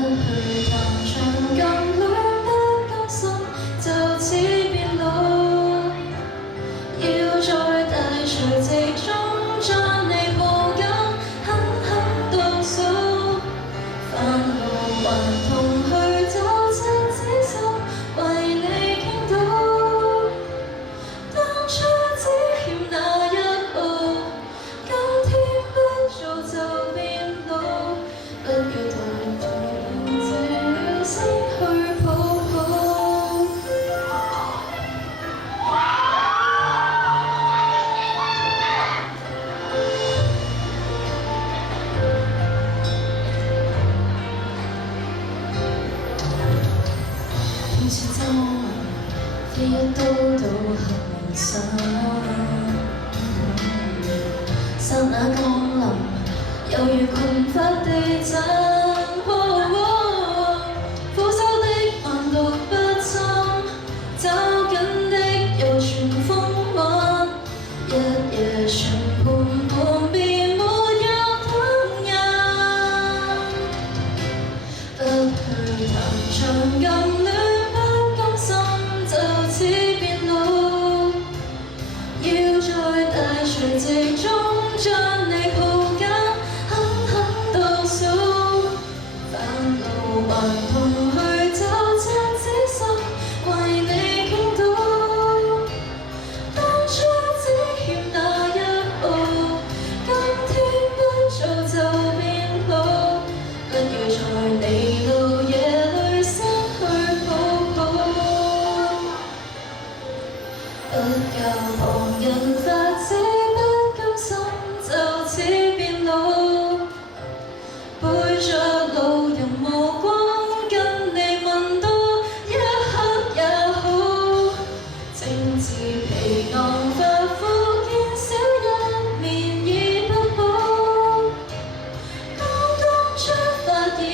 去談長更戀不甘心，就此變老。要在大垂直中將你抱緊，狠狠倒數。返路還同去走這紫心，為你傾倒。當初只欠那一步，今天不做就變老。不要同這星去抱抱。偏說周圍非一刀到合夢想，剎那降臨，猶如群發地震。苦修的萬毒不侵，找緊的又全風韻。一夜全盤盤便沒有燈印。不去談長更戀不甘心，就此變老。要在大垂直中將你抱緊，狠狠倒數。返路還同去走這紫心，為你傾倒。當初只欠那一步，今天不做就變老。不要在你路夜裏失去抱抱。不教旁人發這不甘心，就此變老。背着路人目光，跟你問多一刻也好。政治皮囊發膚，見少一面已不保。剛剛出發已